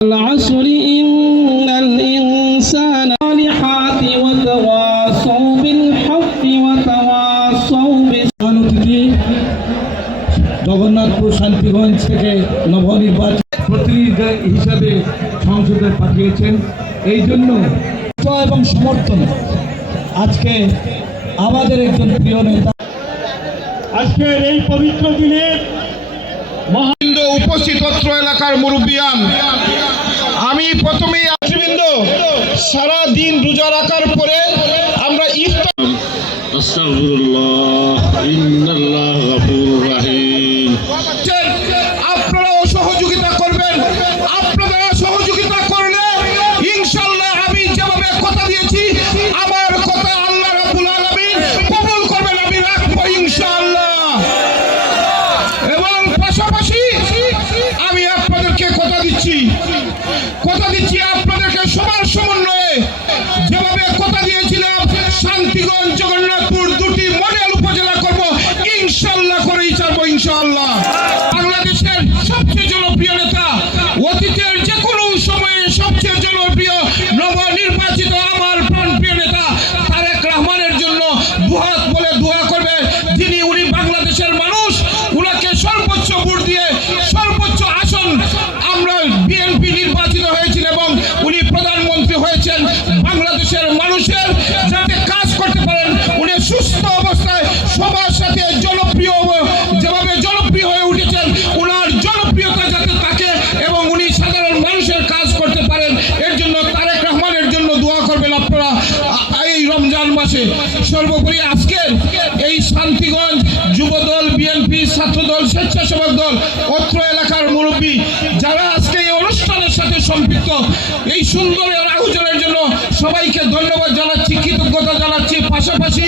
العصر إن الإنسان لصالحات وتواصوا بالحق وتواصوا بالصبر। জগন্নাথপুর শান্তিগঞ্জ থেকে নবনির্বাচিত প্রতিনিধি হিসাবে সংসদে পাঠিয়েছেন। এই জন্য এবং সমর্থন আজকে আমাদের একজন প্রিয় নেতা আজকের এই পবিত্র দিনে মহাবৃন্দ উপস্থিত অত্র এলাকার মুরব্বিয়ান, আমি প্রথমেই নেতৃবৃন্দ সারা দিন রোজা রাখার পরে আমরা ইফতার আস্তাগফিরুল্লাহ ইন্নাল্লাহ গফুরুর রহিম। আপনারাও সহযোগিতা করবেন। আপনারা সহযোগিতা করলে ইনশাআল্লাহ আমি যেভাবে কথা দিয়েছি আমার কথা আল্লাহ রাব্বুল আলামিন কবুল করবেন, আমি রাখবো ইনশাআল্লাহ। এবং পাশাপাশি আমি আপনাদেরকে কথা দিচ্ছি আপনাদেরকে সবার সমন্বয়ে যেভাবে কথা দিয়েছিলাম শান্তিগঞ্জ জগন্নাথপুর দুটি মডেল উপজেলা করব ইনশাআল্লাহ, করেই ছাড়বো ইনশাআল্লাহ। বাংলাদেশের সবচেয়ে জনপ্রিয় নেতা, অতীতের যে কোনো সময়ে সবচেয়ে জনপ্রিয় নবনির্বাচিত আমার প্রাণপ্রিয় নেতা তারেক রহমানের জন্য দুহাত বলে দোয়া করবে। যিনি উনি বাংলাদেশের মানুষ, উনাকে সর্বোচ্চ ভোট দিয়ে সর্বোচ্চ আসন আমরা বিএনপি নির্বাচিত হয়েছিল এবং উনি প্রধানমন্ত্রী হয়েছেন। বাংলাদেশের মানুষের যাতে কাজ করতে পারেন, উনি সুস্থ অবস্থায় সবার সাথে জনপ্রিয়, যেভাবে জনপ্রিয় হয়ে উঠেছেন, উনার জনপ্রিয়তা যাতে থাকে এবং উনি সাধারণ মানুষের কাজ করতে পারেন, এর জন্য তারেক রহমানের জন্য দোয়া করবেন আপনারা এই রমজান মাসে। সর্বোপরি আজকের এই শান্তিগঞ্জ যুবদল, বিএনপি, ছাত্রদল, স্বেচ্ছাসেবক দল, অত্র এলাকার মুরব্বী যারা আজকে এই অনুষ্ঠানের সাথে সম্পৃক্ত, এই সুন্দর আয়োজনের জন্য সবাইকে ধন্যবাদ জানাচ্ছি, কৃতজ্ঞতা জানাচ্ছি। পাশাপাশি